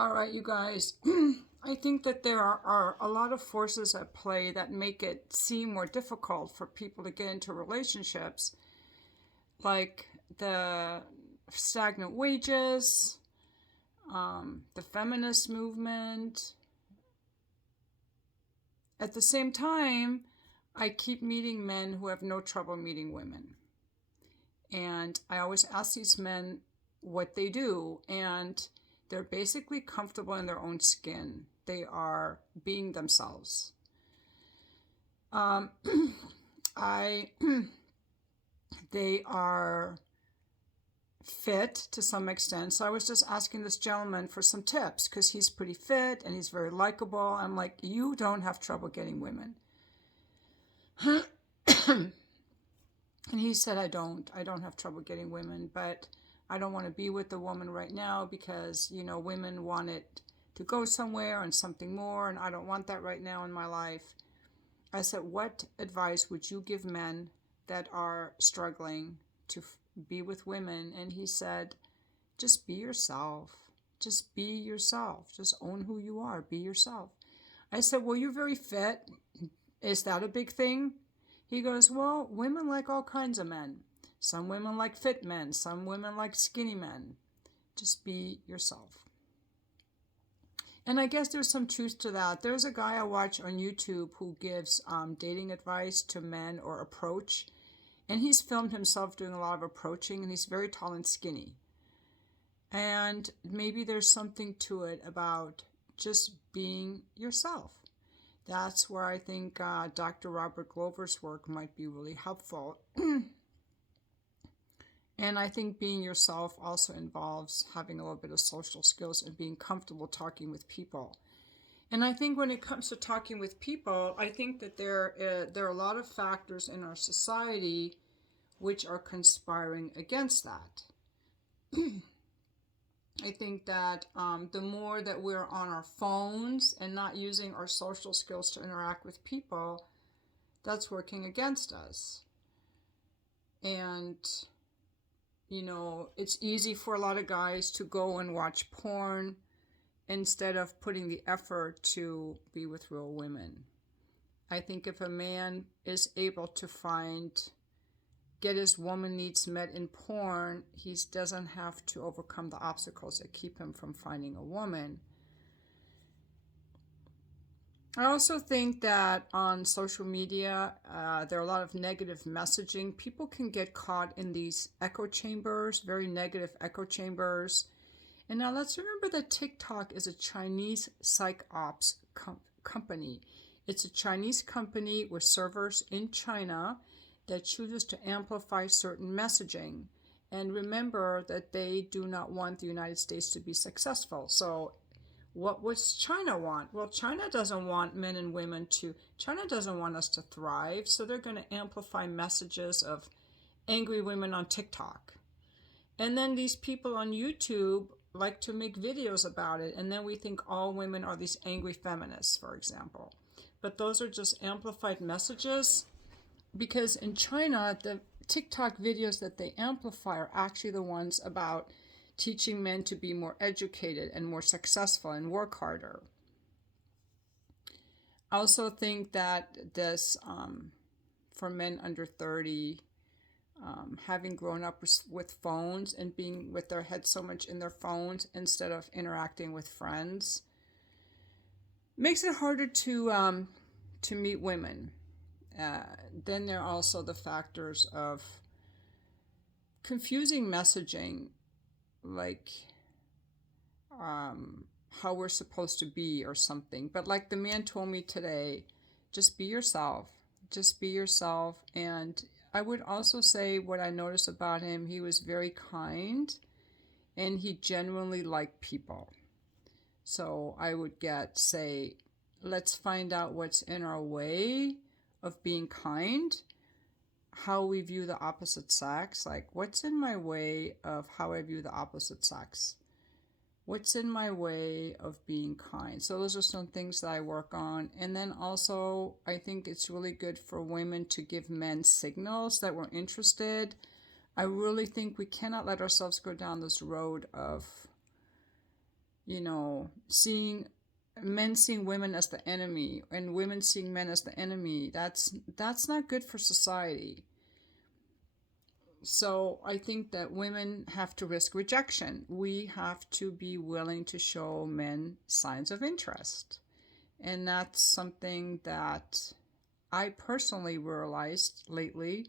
All right, you guys. I think that there are a lot of forces at play that make it seem more difficult for people to get into relationships, like the stagnant wages, the feminist movement. At the same time, I keep meeting men who have no trouble meeting women. And I always ask these men what they do, and they're basically comfortable in their own skin. They are being themselves. I they are fit to some extent. So I was just asking this gentleman for some tips because he's pretty fit and he's very likable. I'm like, you don't have trouble getting women. And he said, I don't have trouble getting women, but I don't want to be with a woman right now because, women want it to go somewhere and something more, and I don't want that right now in my life. I said, what advice would you give men that are struggling to be with women? And he said, just be yourself. Just be yourself. Just own who you are. Be yourself. I said, well, you're very fit. Is that a big thing? He goes, well, women like all kinds of men. Some women like fit men. Some women like skinny men. Just be yourself. And I guess there's some truth to that. There's a guy I watch on YouTube who gives dating advice to men or approach. And he's filmed himself doing a lot of approaching, and he's very tall and skinny. And maybe there's something to it about just being yourself. That's where I think Dr. Robert Glover's work might be really helpful. And I think being yourself also involves having a little bit of social skills and being comfortable talking with people. And I think when it comes to talking with people, I think that there are a lot of factors in our society which are conspiring against that. I think that the more that we're on our phones and not using our social skills to interact with people, that's working against us. And, it's easy for a lot of guys to go and watch porn instead of putting the effort to be with real women. I think if a man is able to get his woman needs met in porn, he doesn't have to overcome the obstacles that keep him from finding a woman. I also think that on social media, there are a lot of negative messaging. People can get caught in these echo chambers, very negative echo chambers. And now let's remember that TikTok is a Chinese psych ops company. It's a Chinese company with servers in China that chooses to amplify certain messaging. And remember that they do not want the United States to be successful. So what does China want? Well, China doesn't want men and women China doesn't want us to thrive. So they're going to amplify messages of angry women on TikTok. And then these people on YouTube like to make videos about it. And then we think all women are these angry feminists, for example. But those are just amplified messages. Because in China, the TikTok videos that they amplify are actually the ones about teaching men to be more educated and more successful and work harder. I also think that this, for men under 30, having grown up with phones and being with their heads so much in their phones instead of interacting with friends, makes it harder to meet women. Then there are also the factors of confusing messaging, like how we're supposed to be or something. But like the man told me today, just be yourself. Just be yourself. And I would also say what I noticed about him, he was very kind and he genuinely liked people. So I would say, let's find out what's in our way of being kind, how we view the opposite sex, like what's in my way of how I view the opposite sex, what's in my way of being kind. So those are some things that I work on. And then also I think it's really good for women to give men signals that we're interested. I really think we cannot let ourselves go down this road of seeing men seeing women as the enemy and women seeing men as the enemy. That's not good for society. So I think that women have to risk rejection. We have to be willing to show men signs of interest. And that's something that I personally realized lately.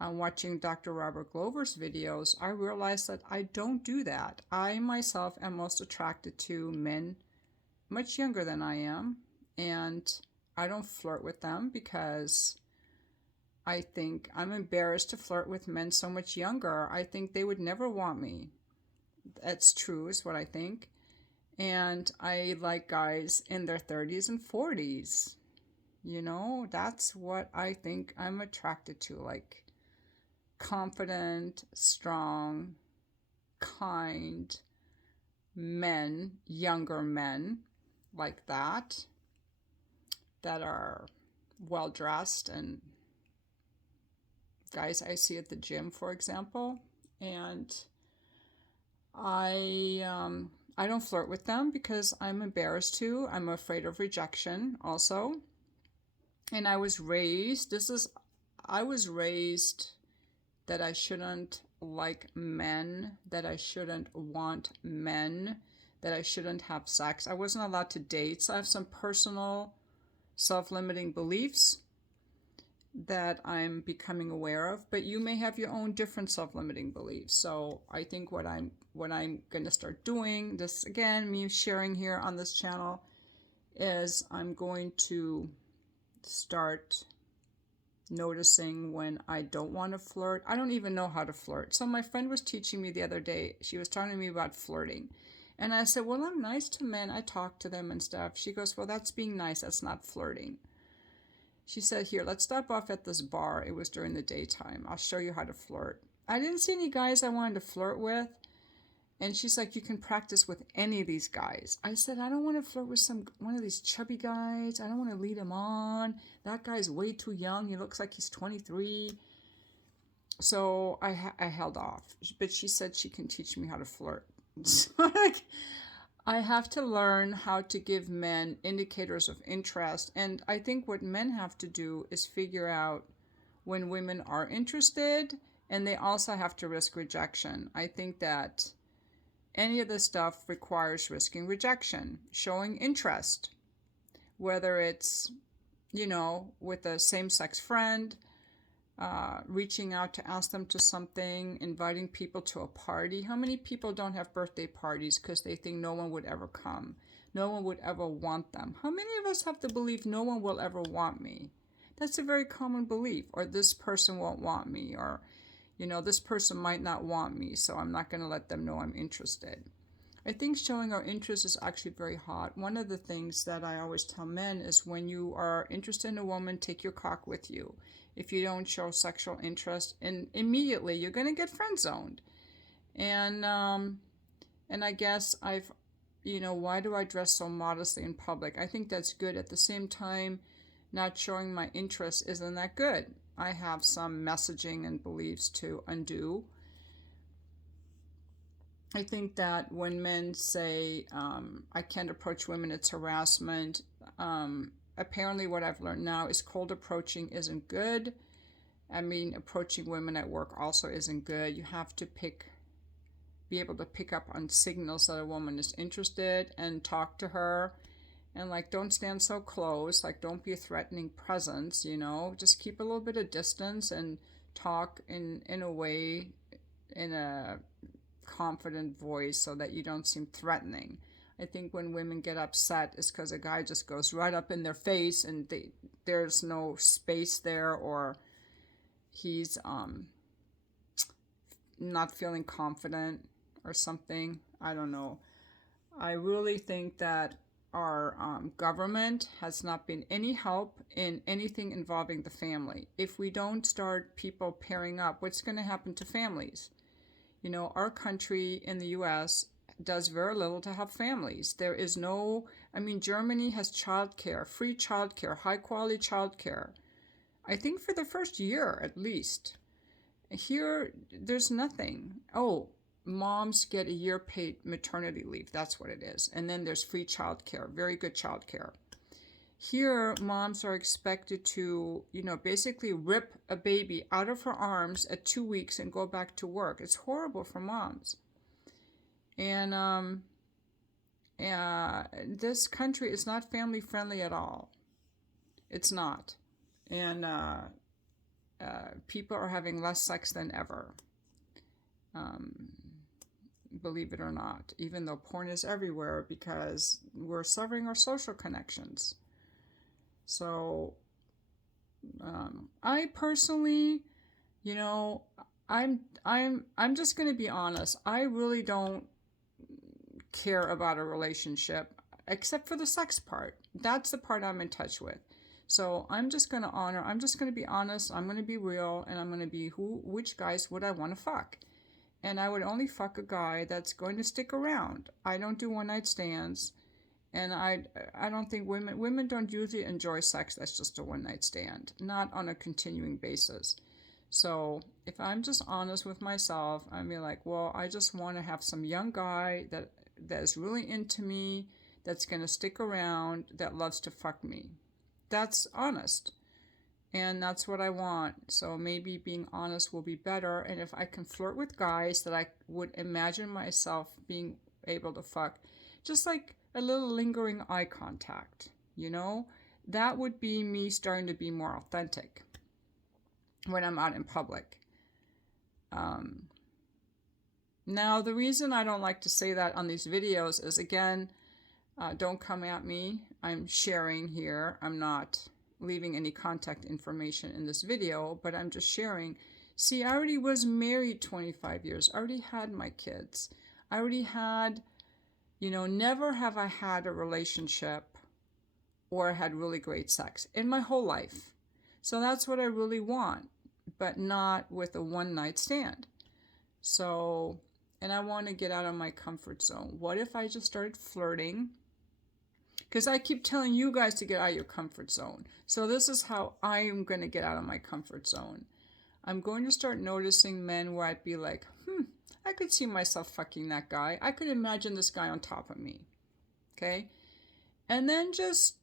Watching Dr. Robert Glover's videos, I realized that I don't do that. I myself am most attracted to men much younger than I am, and I don't flirt with them because I think I'm embarrassed to flirt with men so much younger. I think they would never want me. That's true, is what I think. And I like guys in their 30s and 40s. That's what I think I'm attracted to. Like, confident, strong, kind men, younger men like that are well dressed, and guys I see at the gym, for example. And I don't flirt with them because I'm embarrassed to. I'm afraid of rejection also. And I was raised that I shouldn't like men, that I shouldn't want men, that I shouldn't have sex. I wasn't allowed to date. So I have some personal self-limiting beliefs that I'm becoming aware of, but you may have your own different self-limiting beliefs. So I think what I'm going to start doing, this again, me sharing here on this channel, is I'm going to start noticing when I don't want to flirt. I don't even know how to flirt. So my friend was teaching me the other day. She was telling me about flirting. And I said, well, I'm nice to men. I talk to them and stuff. She goes, well, that's being nice. That's not flirting. She said, here, let's stop off at this bar. It was during the daytime. I'll show you how to flirt. I didn't see any guys I wanted to flirt with. And she's like, you can practice with any of these guys. I said, I don't want to flirt with one of these chubby guys. I don't want to lead him on. That guy's way too young. He looks like he's 23. So I held off. But she said she can teach me how to flirt. So I have to learn how to give men indicators of interest. And I think what men have to do is figure out when women are interested, and they also have to risk rejection. I think that any of this stuff requires risking rejection, showing interest, whether it's, with a same-sex friend, reaching out to ask them to something, inviting people to a party. How many people don't have birthday parties because they think no one would ever come? No one would ever want them. How many of us have the belief no one will ever want me? That's a very common belief. Or this person won't want me, or this person might not want me, so I'm not going to let them know I'm interested. I think showing our interest is actually very hot. One of the things that I always tell men is when you are interested in a woman, take your cock with you. If you don't show sexual interest, and immediately you're going to get friend zoned. And I guess why do I dress so modestly in public? I think that's good. At the same time, not showing my interest isn't that good. I have some messaging and beliefs to undo. I think that when men say, I can't approach women, it's harassment. Apparently what I've learned now is cold approaching isn't good. I mean, approaching women at work also isn't good. You have to be able to pick up on signals that a woman is interested and talk to her. And don't stand so close, don't be a threatening presence, just keep a little bit of distance and talk in a way, in a confident voice so that you don't seem threatening. I think when women get upset is because a guy just goes right up in their face and there's no space there, or he's not feeling confident or something. I don't know. I really think that our government has not been any help in anything involving the family. If we don't start people pairing up, what's going to happen to families? Our country in the U.S. does very little to help families. There is Germany has childcare, free childcare, high quality childcare. I think for the first year at least. Here, there's nothing. Oh, moms get a year paid maternity leave. That's what it is. And then there's free childcare, very good childcare. Here, moms are expected to, basically rip a baby out of her arms at 2 weeks and go back to work. It's horrible for moms. And this country is not family friendly at all. It's not. And people are having less sex than ever. Believe it or not, even though porn is everywhere, because we're severing our social connections. So, I personally, I'm just going to be honest. I really don't care about a relationship, except for the sex part. That's the part I'm in touch with. So I'm just going to be honest. I'm going to be real, and I'm going to be which guys would I want to fuck. And I would only fuck a guy that's going to stick around. I don't do one-night stands. And I don't think women don't usually enjoy sex that's just a one-night stand. Not on a continuing basis. So if I'm just honest with myself, I'd be like, well, I just want to have some young guy that is really into me, that's going to stick around, that loves to fuck me. That's honest. And that's what I want. So maybe being honest will be better. And if I can flirt with guys that I would imagine myself being able to fuck, just like a little lingering eye contact, that would be me starting to be more authentic when I'm out in public. Now, the reason I don't like to say that on these videos is, again, don't come at me. I'm sharing here. I'm not leaving any contact information in this video, but I'm just sharing. See, I already was married 25 years. I already had my kids. I already had, never have I had a relationship or had really great sex in my whole life. So that's what I really want, but not with a one-night stand. So, and I want to get out of my comfort zone. What if I just started flirting? Because I keep telling you guys to get out of your comfort zone. So this is how I am going to get out of my comfort zone. I'm going to start noticing men where I'd be like, I could see myself fucking that guy. I could imagine this guy on top of me. Okay? And then just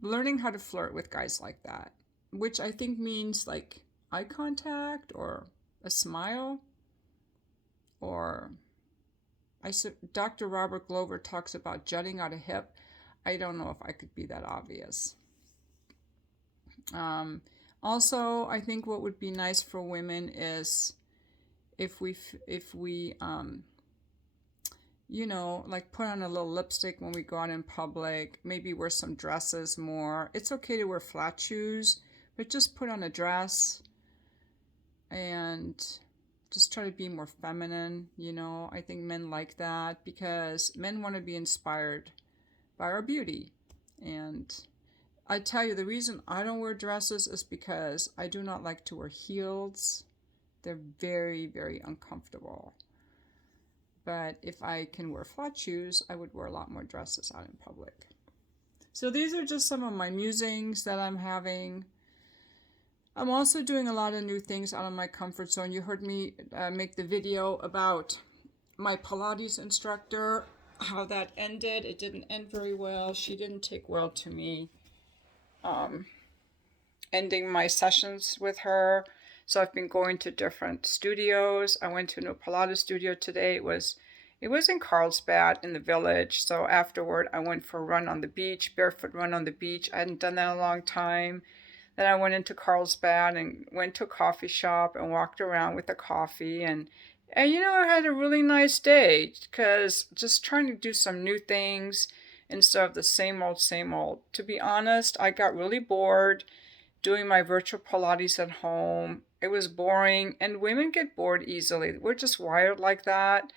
learning how to flirt with guys like that. Which I think means like eye contact or a smile. Or Dr. Robert Glover talks about jutting out a hip. I don't know if I could be that obvious. Also, I think what would be nice for women is if we like put on a little lipstick when we go out in public, maybe wear some dresses more. It's okay to wear flat shoes, but just put on a dress and just try to be more feminine. I think men like that because men want to be inspired by our beauty. And I tell you, the reason I don't wear dresses is because I do not like to wear heels. They're very, very uncomfortable. But if I can wear flat shoes, I would wear a lot more dresses out in public. So these are just some of my musings that I'm having. I'm also doing a lot of new things out of my comfort zone. You heard me make the video about my Pilates instructor, how that ended. It didn't end very well. She didn't take well to me ending my sessions with her. So I've been going to different studios. I went to a new Pilates studio today. It was in Carlsbad in the village. So afterward, I went for a run on the beach, barefoot run on the beach. I hadn't done that in a long time. Then I went into Carlsbad and went to a coffee shop and walked around with a coffee. And I had a really nice day because just trying to do some new things instead of the same old, same old. To be honest, I got really bored doing my virtual Pilates at home. It was boring, and women get bored easily. We're just wired like that.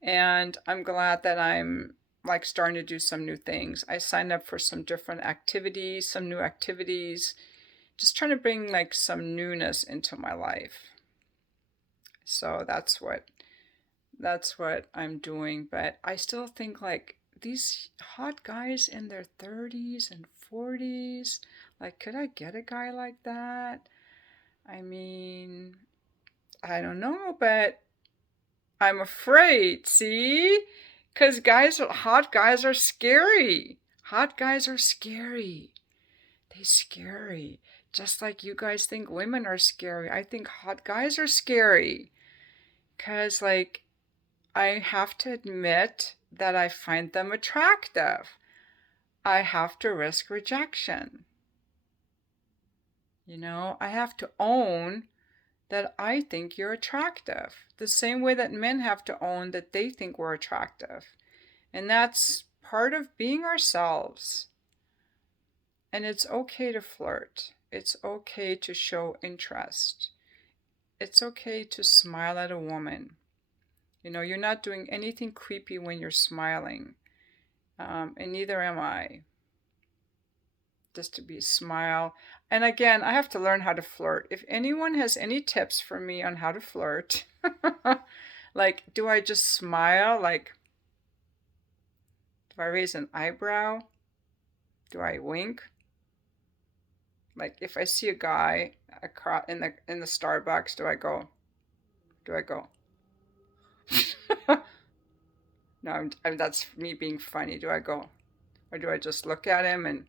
And I'm glad that I'm like starting to do some new things. I signed up for some different activities, some new activities, just trying to bring like some newness into my life. So that's what I'm doing. But I still think like these hot guys in their 30s and 40s, like, could I get a guy like that? I mean, I don't know, but I'm afraid, see? Because hot guys are scary. Hot guys are scary. They're scary. Just like you guys think women are scary. I think hot guys are scary. Because, like, I have to admit that I find them attractive. I have to risk rejection. I have to own that I think you're attractive. The same way that men have to own that they think we're attractive. And that's part of being ourselves. And it's okay to flirt. It's okay to show interest. It's okay to smile at a woman. You're not doing anything creepy when you're smiling. And neither am I. Just to be smile. And again, I have to learn how to flirt. If anyone has any tips for me on how to flirt, like, do I just smile? Like, do I raise an eyebrow? Do I wink? Like, if I see a guy in the Starbucks, do I go? No, that's me being funny. Do I go, or do I just look at him and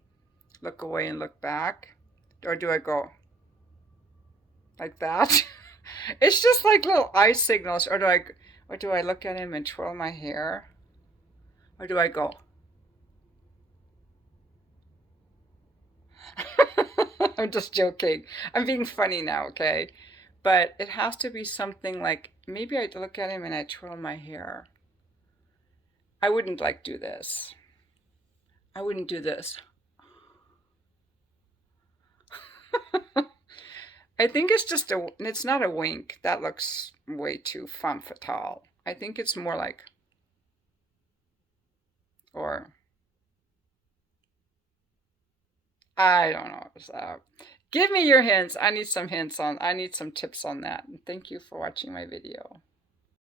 look away and look back, or do I go like that? It's just like little eye signals, or do I look at him and twirl my hair, or do I go? I'm just joking. I'm being funny now, okay? But it has to be something like maybe I look at him and I twirl my hair. I wouldn't like do this. I wouldn't do this. I think it's not a wink. That looks way too femme fatale. I think it's more like, or, I don't know. So, give me your hints. I need some tips on that. And thank you for watching my video.